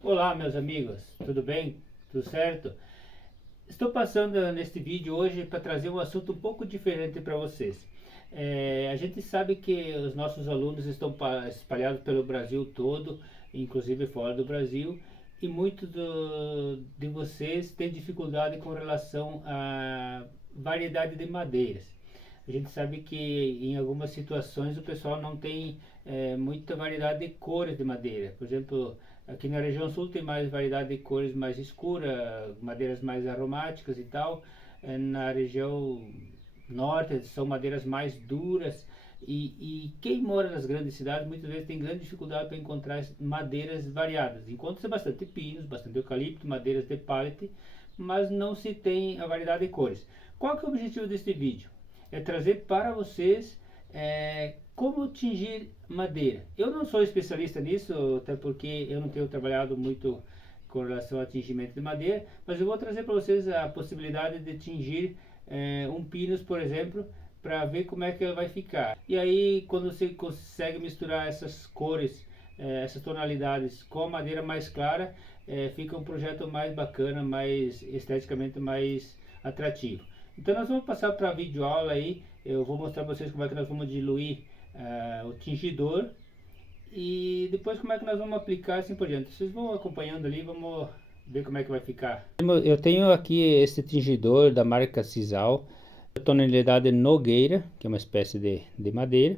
Olá, meus amigos, tudo bem? Tudo certo? Estou passando neste vídeo hoje para trazer um assunto um pouco diferente para vocês. A gente sabe que os nossos alunos estão espalhados pelo Brasil todo, inclusive fora do Brasil, e muitos de vocês têm dificuldade com relação à variedade de madeiras. A gente sabe que em algumas situações o pessoal não tem muita variedade de cores de madeira. Por exemplo, aqui na região sul tem mais variedade de cores mais escuras, madeiras mais aromáticas e tal. Na região norte são madeiras mais duras. E quem mora nas grandes cidades muitas vezes tem grande dificuldade para encontrar madeiras variadas. Encontra-se bastante pinos, bastante eucalipto, madeiras de pallet, mas não se tem a variedade de cores. Qual que é o objetivo deste vídeo? É trazer para vocês como tingir madeira. Eu não sou especialista nisso, até porque eu não tenho trabalhado muito com relação a tingimento de madeira, mas eu vou trazer para vocês a possibilidade de tingir um pinus, por exemplo, para ver como é que ele vai ficar. E aí, quando você consegue misturar essas cores, essas tonalidades com a madeira mais clara, fica um projeto mais bacana, mais esteticamente mais atrativo. Então nós vamos passar para a videoaula aí, eu vou mostrar para vocês como é que nós vamos diluir o tingidor e depois como é que nós vamos aplicar assim por diante. Vocês vão acompanhando ali, vamos ver como é que vai ficar. Eu tenho aqui esse tingidor da marca Sisal, tonalidade Nogueira, que é uma espécie de madeira.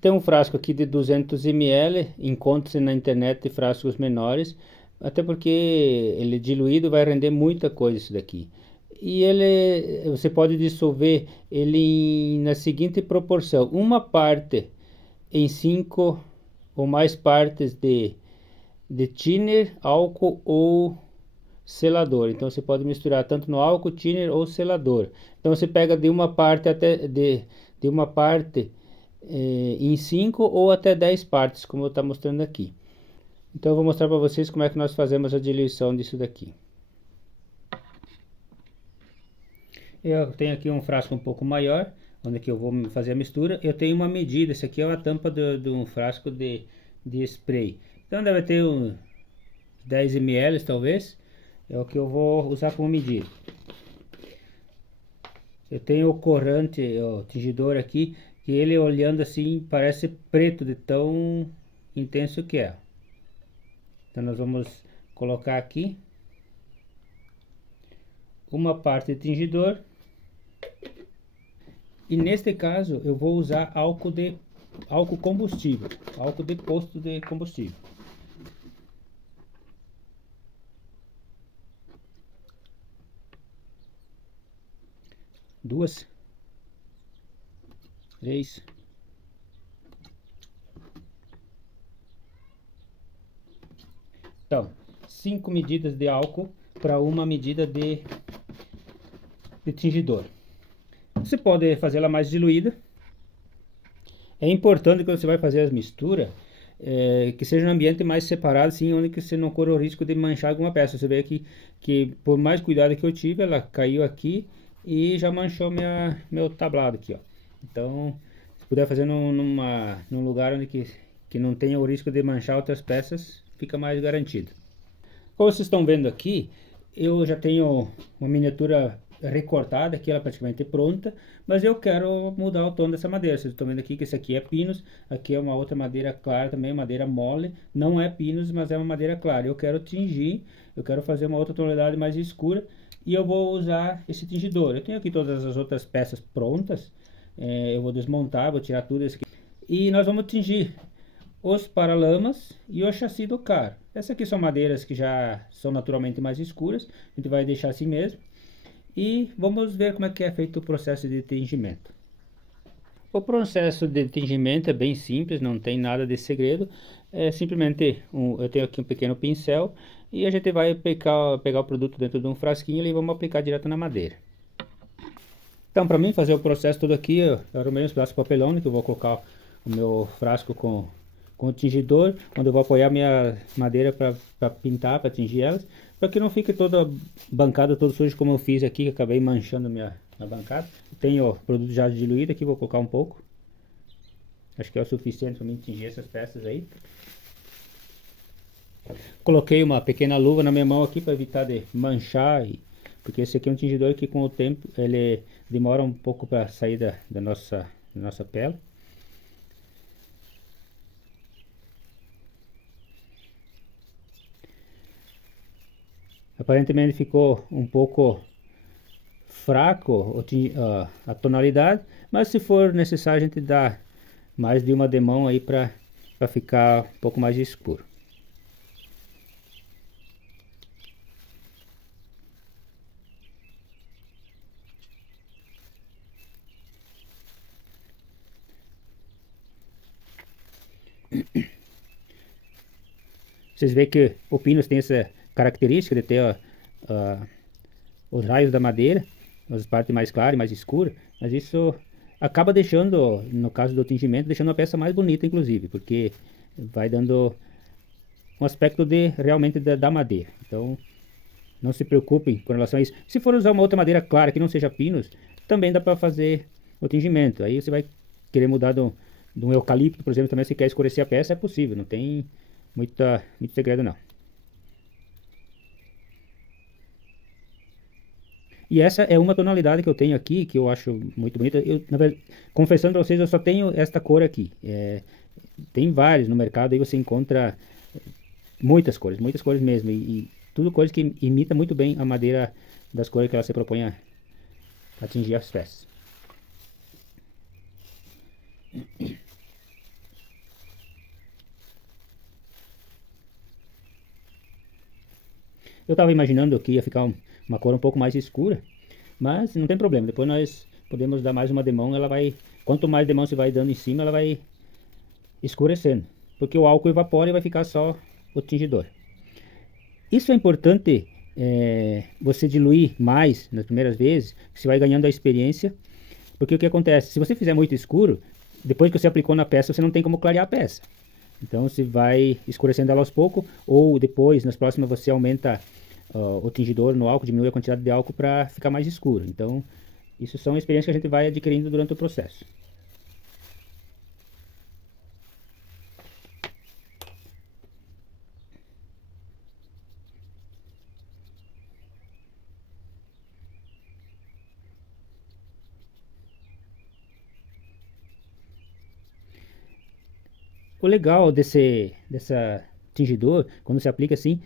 Tem um frasco aqui de 200 ml, encontra-se na internet frascos menores, até porque ele diluído vai render muita coisa isso daqui. E você pode dissolver ele na seguinte proporção: uma parte em 5 ou mais partes de thinner, álcool ou selador. Então você pode misturar tanto no álcool, thinner ou selador. Então você pega de uma parte de uma parte em 5 ou até 10 partes, como eu estou mostrando aqui. Então eu vou mostrar para vocês como é que nós fazemos a diluição disso daqui. Eu tenho aqui um frasco um pouco maior, onde que eu vou fazer a mistura. Eu tenho uma medida, essa aqui é uma tampa de um frasco de spray. Então deve ter uns 10 ml talvez, é o que eu vou usar como medida. Eu tenho o corante, o tingidor aqui, que ele olhando assim parece preto de tão intenso que é. Então nós vamos colocar aqui uma parte de tingidor. E neste caso eu vou usar álcool combustível, álcool de posto de combustível. Duas, três, então 5 medidas de álcool para uma medida de tingidor. Você pode fazer ela mais diluída. É importante quando você vai fazer as misturas que seja um ambiente mais separado, assim, onde que você não corra o risco de manchar alguma peça. Você vê aqui que por mais cuidado que eu tive, ela caiu aqui e já manchou meu tablado aqui, ó. Então, se puder fazer num lugar onde que não tenha o risco de manchar outras peças, fica mais garantido. Como vocês estão vendo aqui, eu já tenho uma miniatura recortada aqui, ela praticamente pronta, mas eu quero mudar o tom dessa madeira. Vocês estão vendo aqui que esse aqui é pinus, aqui é uma outra madeira clara também, madeira mole, não é pinus, mas é uma madeira clara. Eu quero tingir, eu quero fazer uma outra tonalidade mais escura e eu vou usar esse tingidor. Eu tenho aqui todas as outras peças prontas, eu vou desmontar, vou tirar tudo isso aqui e nós vamos tingir os paralamas e o chassi do carro. Essas aqui são madeiras que já são naturalmente mais escuras, a gente vai deixar assim mesmo. E vamos ver como é que é feito o processo de tingimento. O processo de tingimento é bem simples, não tem nada de segredo. É simplesmente, eu tenho aqui um pequeno pincel e a gente vai pegar o produto dentro de um frasquinho e vamos aplicar direto na madeira. Então, para mim fazer o processo todo aqui, eu arrumei uns pedaços de papelão, que eu vou colocar o meu frasco com o tingidor, onde eu vou apoiar minha madeira para pintar, para tingir elas, para que não fique toda bancada, todo sujo como eu fiz aqui, que acabei manchando minha bancada. Tenho o produto já diluído aqui, vou colocar um pouco. Acho que é o suficiente para mim tingir essas peças aí. Coloquei uma pequena luva na minha mão aqui para evitar de manchar, porque esse aqui é um tingidor que com o tempo ele demora um pouco para sair da nossa pele. Aparentemente ficou um pouco fraco a tonalidade, mas se for necessário a gente dá mais de uma demão aí para ficar um pouco mais escuro. Vocês veem que o pinus tem essa característica de ter os raios da madeira, as partes mais claras e mais escuras, mas isso acaba deixando, no caso do tingimento, deixando a peça mais bonita, inclusive, porque vai dando um aspecto de realmente da madeira. Então, não se preocupem com relação a isso. Se for usar uma outra madeira clara que não seja pinus, também dá para fazer o tingimento. Aí você vai querer mudar de um eucalipto, por exemplo, também se quer escurecer a peça, é possível, não tem muito segredo não. E essa é uma tonalidade que eu tenho aqui, que eu acho muito bonita. Na verdade, confessando para vocês, eu só tenho esta cor aqui. Tem vários no mercado, aí você encontra muitas cores mesmo. E tudo cores que imita muito bem a madeira das cores que ela se propõe a atingir as peças. Eu estava imaginando que ia ficar uma cor um pouco mais escura, mas não tem problema. Depois nós podemos dar mais uma demão, ela vai, quanto mais demão você vai dando em cima, ela vai escurecendo, porque o álcool evapora e vai ficar só o tingidor. Isso é importante você diluir mais nas primeiras vezes, você vai ganhando a experiência, porque o que acontece? Se você fizer muito escuro, depois que você aplicou na peça, você não tem como clarear a peça. Então você vai escurecendo ela aos poucos, ou depois, nas próximas, você aumenta o tingidor no álcool, diminui a quantidade de álcool para ficar mais escuro. Então, isso são experiências que a gente vai adquirindo durante o processo. O legal dessa tingidor, quando se aplica assim,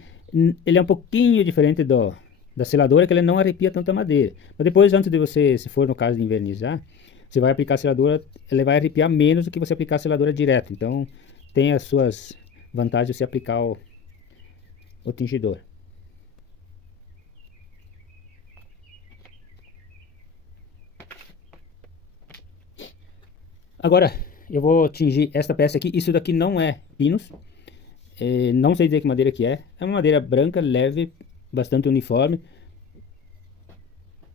ele é um pouquinho diferente da seladora, que ele não arrepia tanta madeira. Mas depois, antes de você, se for no caso de invernizar, você vai aplicar a seladora, ele vai arrepiar menos do que você aplicar a seladora direto. Então, tem as suas vantagens de você aplicar o tingidor. Agora, eu vou tingir esta peça aqui. Isso daqui não é pinus. Não sei dizer que madeira que é. É uma madeira branca, leve, bastante uniforme.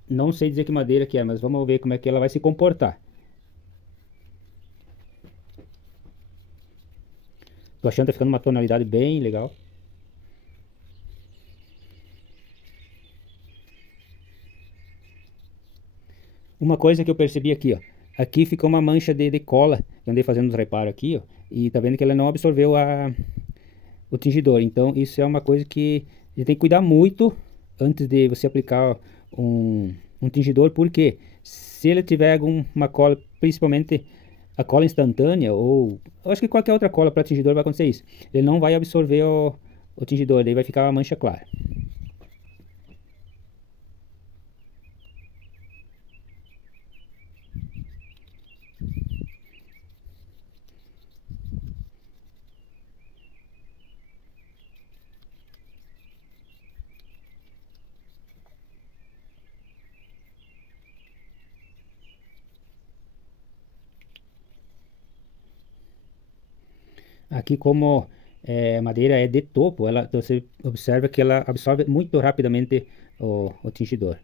Não sei dizer que madeira que é, mas vamos ver como é que ela vai se comportar. Tô achando que tá ficando uma tonalidade bem legal. Uma coisa que eu percebi aqui, ó. Aqui ficou uma mancha de cola. Eu andei fazendo os reparos aqui, ó. E tá vendo que ela não absorveu o tingidor. Então isso é uma coisa que a gente tem que cuidar muito antes de você aplicar um tingidor, porque se ele tiver alguma cola, principalmente a cola instantânea, ou eu acho que qualquer outra cola para tingidor vai acontecer isso. Ele não vai absorver o tingidor, daí vai ficar uma mancha clara. Aqui, como a madeira é de topo, você observa que ela absorve muito rapidamente o tingidor.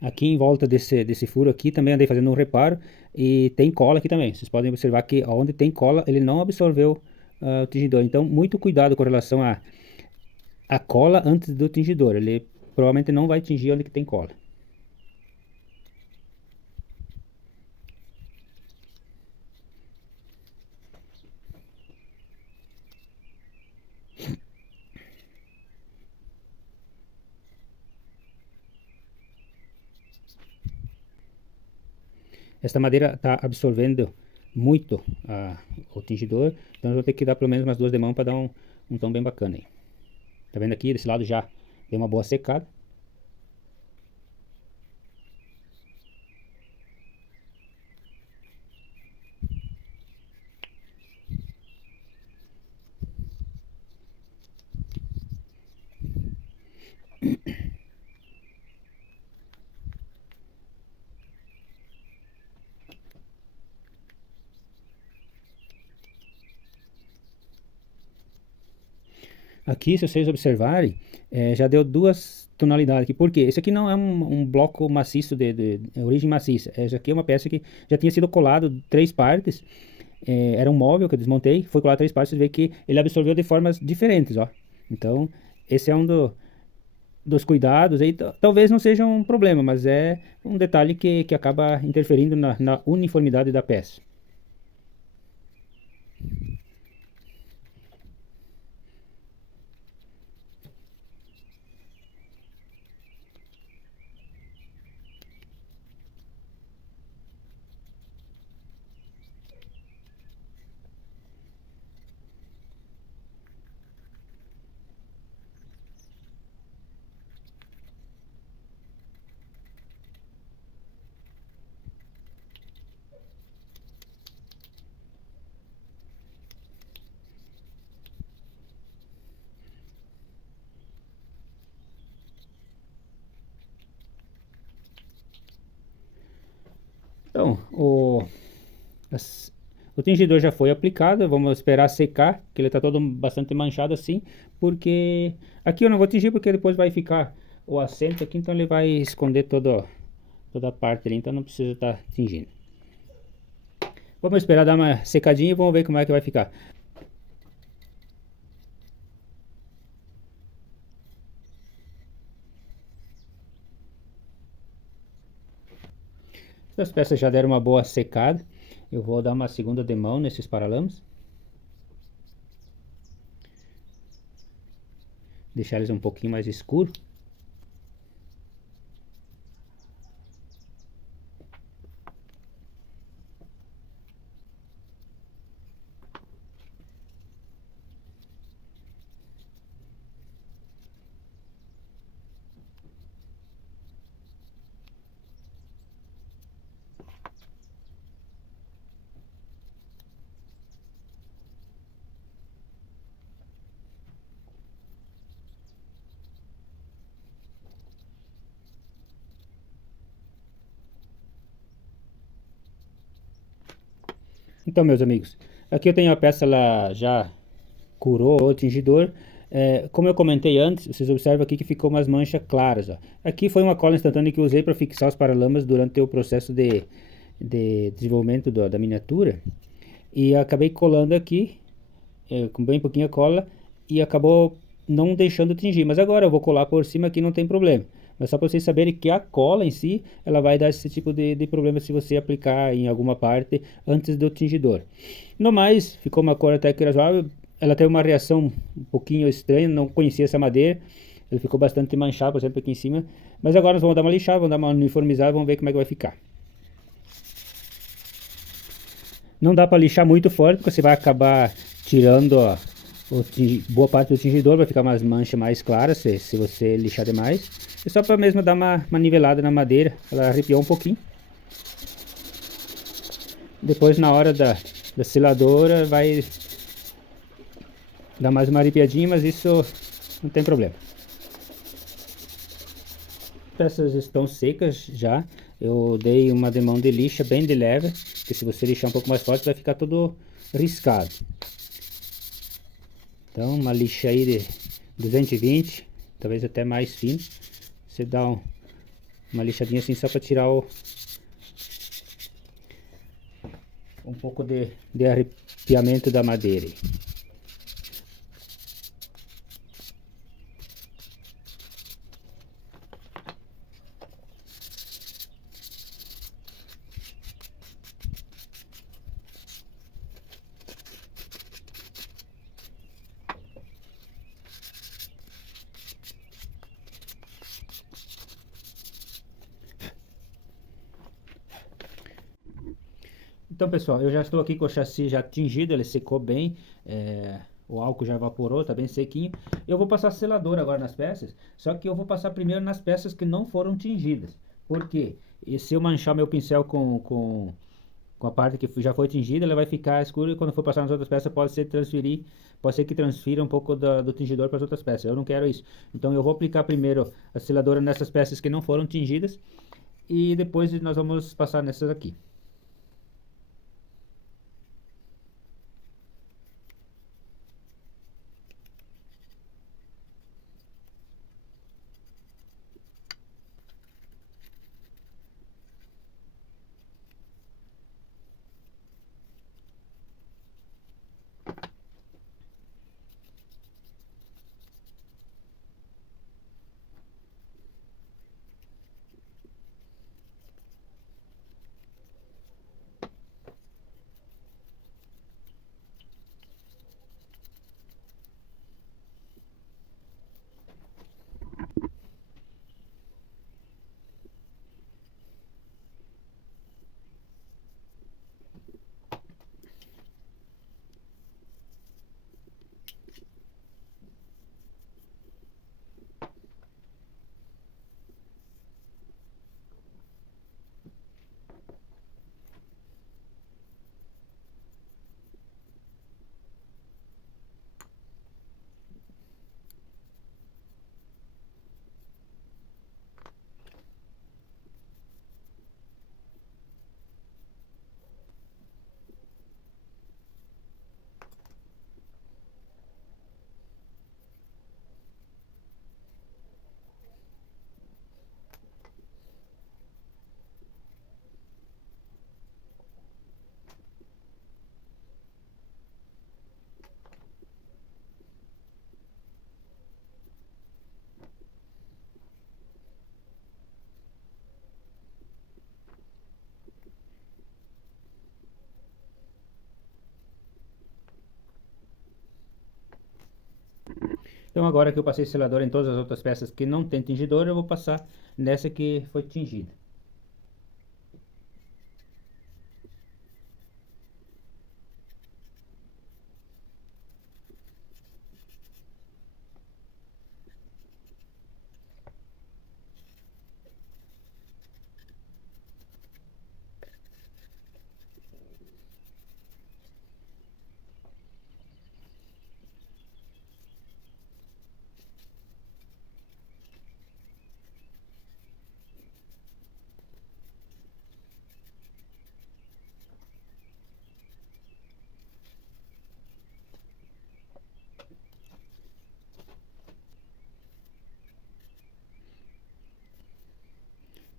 Aqui em volta desse furo aqui também andei fazendo um reparo e tem cola aqui também. Vocês podem observar que onde tem cola ele não absorveu o tingidor. Então muito cuidado com relação a cola antes do tingidor. Ele provavelmente não vai tingir onde que tem cola. essa madeira está absorvendo muito o tingidor, então eu vou ter que dar pelo menos umas duas de mão para dar um tom bem bacana aí. Tá vendo aqui, desse lado já deu uma boa secada. Aqui, se vocês observarem, já deu duas tonalidades aqui. Por quê? Esse aqui não é um bloco maciço de origem maciça. Essa aqui é uma peça que já tinha sido colado três partes. Era um móvel que eu desmontei, foi colado três partes. Você vê que ele absorveu de formas diferentes, ó. Então, esse é um dos cuidados. Aí, talvez não seja um problema, mas é um detalhe que acaba interferindo na uniformidade da peça. Então, o tingidor já foi aplicado, vamos esperar secar, que ele está todo bastante manchado assim, porque aqui eu não vou tingir porque depois vai ficar o assento aqui, então ele vai esconder toda a parte ali, então não precisa estar tingindo. Vamos esperar dar uma secadinha e vamos ver como é que vai ficar. As peças já deram uma boa secada, eu vou dar uma segunda demão nesses paralamas. Deixar eles um pouquinho mais escuros. Então, meus amigos, aqui eu tenho a peça, ela já curou o tingidor. Como eu comentei antes, vocês observam aqui que ficou umas manchas claras, ó. Aqui foi uma cola instantânea que eu usei para fixar os paralamas durante o processo de desenvolvimento da miniatura. E acabei colando aqui, com bem pouquinha cola, e acabou não deixando tingir. Mas agora eu vou colar por cima aqui, não tem problema. Mas só para vocês saberem que a cola em si, ela vai dar esse tipo de problema se você aplicar em alguma parte antes do tingidor. No mais, ficou uma cor até que razoável. Ela teve uma reação um pouquinho estranha, não conhecia essa madeira. Ele ficou bastante manchado, por exemplo, aqui em cima. Mas agora nós vamos dar uma lixada, vamos dar uma uniformizada, vamos ver como é que vai ficar. Não dá para lixar muito forte, porque você vai acabar tirando, ó, boa parte do tingidor, vai ficar umas manchas mais claras se você lixar demais. É só para mesmo dar uma nivelada na madeira, ela arrepiou um pouquinho. Depois na hora da seladora vai dar mais uma arrepiadinha, mas isso não tem problema. As peças estão secas já. Eu dei uma demão de lixa bem de leve, porque se você lixar um pouco mais forte vai ficar todo riscado. Então uma lixa aí de 220, talvez até mais fino. Você dá uma lixadinha assim só para tirar um pouco de arrepiamento da madeira. Então, pessoal, eu já estou aqui com o chassi já tingido, ele secou bem, o álcool já evaporou, tá bem sequinho. Eu vou passar selador agora nas peças, só que eu vou passar primeiro nas peças que não foram tingidas. Por quê? E se eu manchar meu pincel com a parte que já foi tingida, ela vai ficar escura e quando for passar nas outras peças pode ser que transfira um pouco do tingidor para as outras peças. Eu não quero isso. Então eu vou aplicar primeiro a seladora nessas peças que não foram tingidas e depois nós vamos passar nessas aqui. Então agora que eu passei selador em todas as outras peças que não tem tingidor, eu vou passar nessa que foi tingida.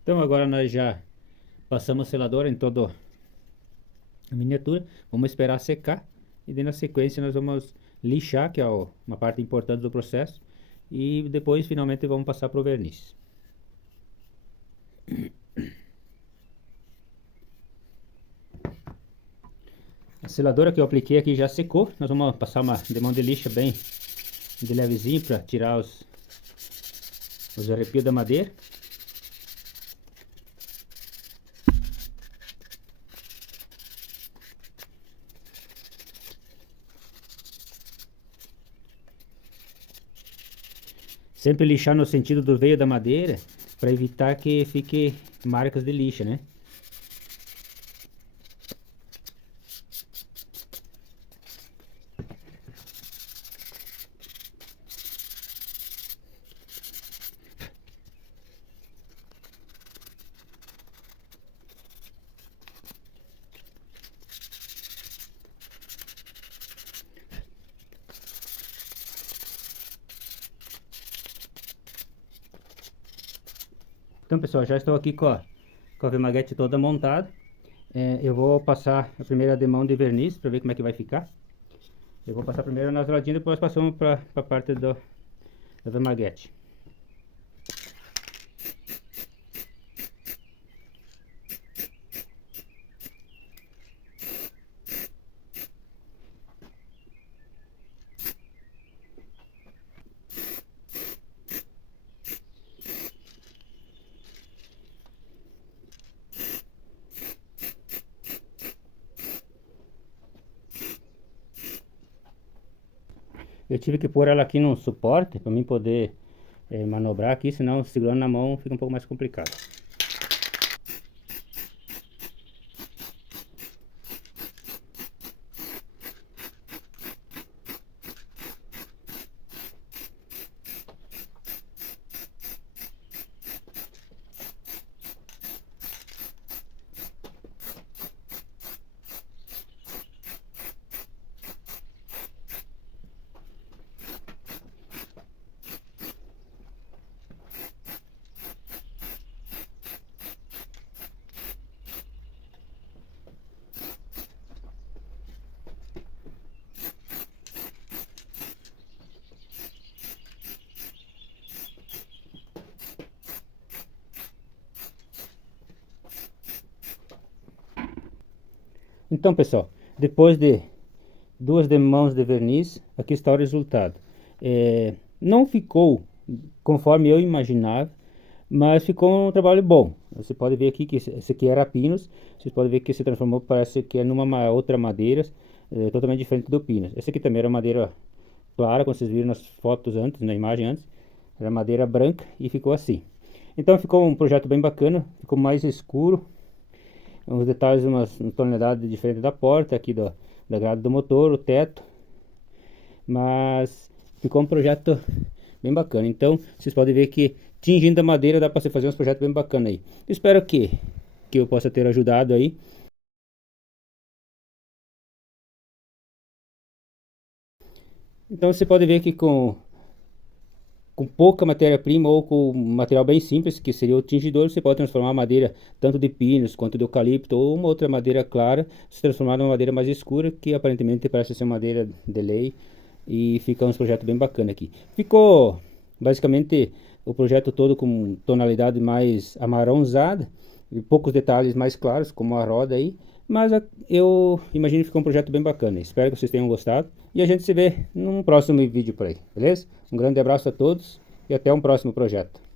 Então agora nós já passamos selador em toda a miniatura, vamos esperar secar e daí na sequência nós vamos lixar, que é uma parte importante do processo, e depois finalmente vamos passar para o verniz. A seladora que eu apliquei aqui já secou, nós vamos passar uma demão de lixa bem de levezinho para tirar os arrepios da madeira. Sempre lixar no sentido do veio da madeira, para evitar que fique marcas de lixa, né? Então, pessoal, já estou aqui com a vermaguete toda montada. Eu vou passar a primeira demão de verniz para ver como é que vai ficar. Eu vou passar primeiro nas rodinhas, depois passamos para a parte da vermaguete. Eu tive que pôr ela aqui num suporte para mim poder manobrar aqui, senão segurando na mão fica um pouco mais complicado. Então, pessoal, depois de duas mãos de verniz, aqui está o resultado. Não ficou conforme eu imaginava, mas ficou um trabalho bom. Você pode ver aqui que esse aqui era pinus, você pode ver que se transformou, parece que é numa outra madeira, totalmente diferente do pinus. Esse aqui também era madeira clara, como vocês viram nas fotos antes, na imagem antes, era madeira branca e ficou assim. Então ficou um projeto bem bacana, ficou mais escuro, uns detalhes, uma tonalidade diferente da porta, aqui da grade do motor, o teto, mas ficou um projeto bem bacana. Então vocês podem ver que tingindo a madeira dá para você fazer uns projetos bem bacanas aí. Espero que eu possa ter ajudado aí. Então você pode ver que com pouca matéria-prima ou com material bem simples, que seria o tingidor, você pode transformar a madeira tanto de pinus quanto de eucalipto ou uma outra madeira clara, se transformar numa madeira mais escura, que aparentemente parece ser madeira de lei, e fica um projeto bem bacana aqui. Ficou basicamente o projeto todo com tonalidade mais amarronzada e poucos detalhes mais claros, como a roda aí, mas eu imagino que ficou um projeto bem bacana. Espero que vocês tenham gostado e a gente se vê num próximo vídeo por aí, beleza? Um grande abraço a todos e até um próximo projeto.